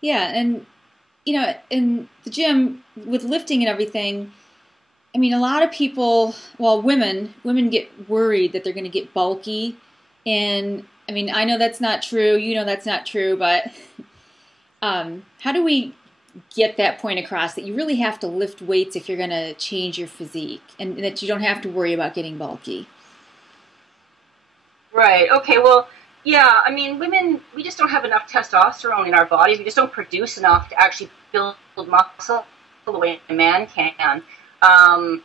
Yeah, and in the gym with lifting and everything, I mean, a lot of people, well, women get worried that they're going to get bulky, and I mean, I know that's not true. You know that's not true, but how do we get that point across that you really have to lift weights if you're going to change your physique, and that you don't have to worry about getting bulky? Right. Okay. Well, yeah. I mean, women, we just don't have enough testosterone in our bodies. We just don't produce enough to actually build muscle the way a man can. Um,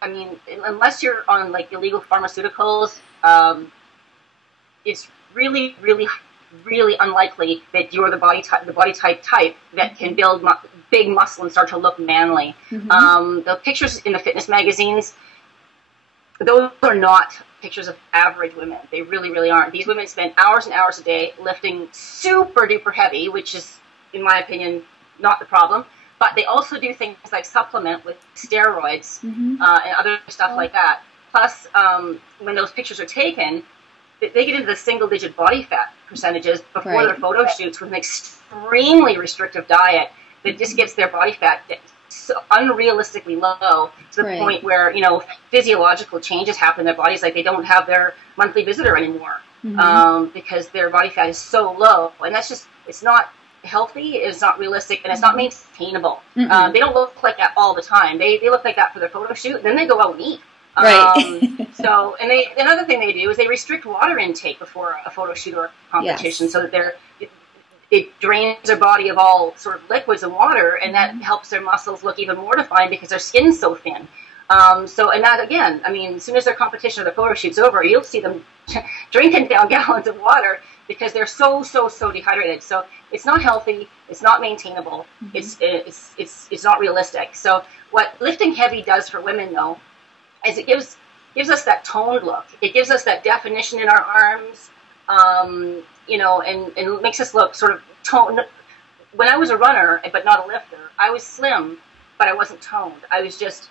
I mean, unless you're on like illegal pharmaceuticals, it's really, really, really unlikely that you're the body type that can build big muscle and start to look manly. Mm-hmm. The pictures in the fitness magazines, those are not pictures of average women. They really, really aren't. These women spend hours and hours a day lifting super duper heavy, which is, in my opinion, not the problem. But they also do things like supplement with steroids Mm-hmm. and other stuff like that. Plus, when those pictures are taken, they get into the single-digit body fat percentages before Right. their photo shoots with an extremely restrictive diet that just gets their body fat so unrealistically low to the Right. point where, physiological changes happen in their bodies, like they don't have their monthly visitor anymore Mm-hmm. because their body fat is so low. And that's just, it's not healthy, it's not realistic, and it's not maintainable. Mm-mm. They don't look like that all the time. They look like that for their photo shoot, and then they go out and eat. Right. Another thing they do is they restrict water intake before a photo shoot or a competition, Yes. so that it drains their body of all sort of liquids and water, and that Mm-hmm. helps their muscles look even more defined because their skin's so thin. And that again, I mean, as soon as their competition or their photo shoot's over, you'll see them drinking down gallons of water because they're so dehydrated. So it's not healthy. It's not maintainable. Mm-hmm. It's not realistic. So what lifting heavy does for women, though, is it gives us that toned look. It gives us that definition in our arms, and it makes us look sort of toned. When I was a runner, but not a lifter, I was slim, but I wasn't toned. I was just,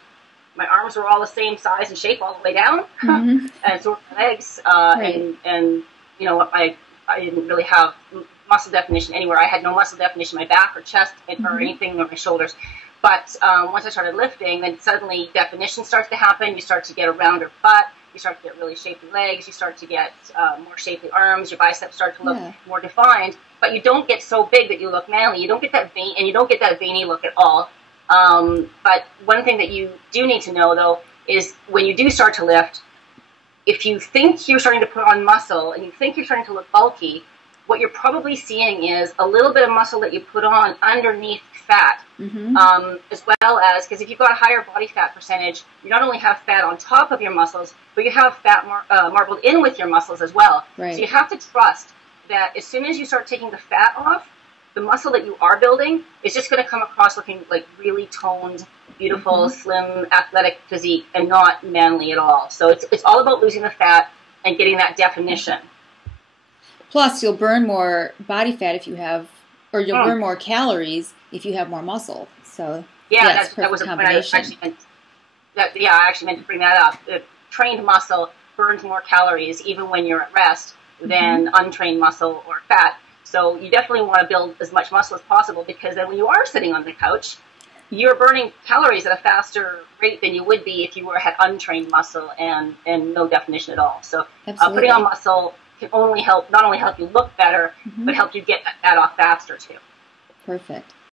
my arms were all the same size and shape all the way down, Mm-hmm. and so were my legs, Right. and I didn't really have muscle definition anywhere. I had no muscle definition in my back or chest or Mm-hmm. anything or my shoulders. But once I started lifting, then suddenly definition starts to happen. You start to get a rounder butt. You start to get really shapely legs. You start to get more shapely arms. Your biceps start to look Yeah. more defined. But you don't get so big that you look manly. You don't get that vein, and you don't get that veiny look at all. But one thing that you do need to know, though, is when you do start to lift, if you think you're starting to put on muscle and you think you're starting to look bulky, what you're probably seeing is a little bit of muscle that you put on underneath fat, Mm-hmm. as well as, because if you've got a higher body fat percentage, you not only have fat on top of your muscles, but you have fat marbled in with your muscles as well. So you Right. have to trust that as soon as you start taking the fat off, the muscle that you are building is just going to come across looking like really toned, beautiful, Mm-hmm. slim, athletic physique and not manly at all. So it's all about losing the fat and getting that definition. Plus, you'll burn more body fat if you have, or you'll Mm. burn more calories if you have more muscle. So, Yeah, yes, that was perfect a point I combination. actually meant. I actually meant to bring that up. Trained muscle burns more calories even when you're at rest than untrained muscle or fat. So you definitely want to build as much muscle as possible, because then when you are sitting on the couch, you're burning calories at a faster rate than you would be if you had untrained muscle and no definition at all. So putting on Absolutely. muscle can only help, not only help you look better, Mm-hmm. but help you get that off faster too. Perfect.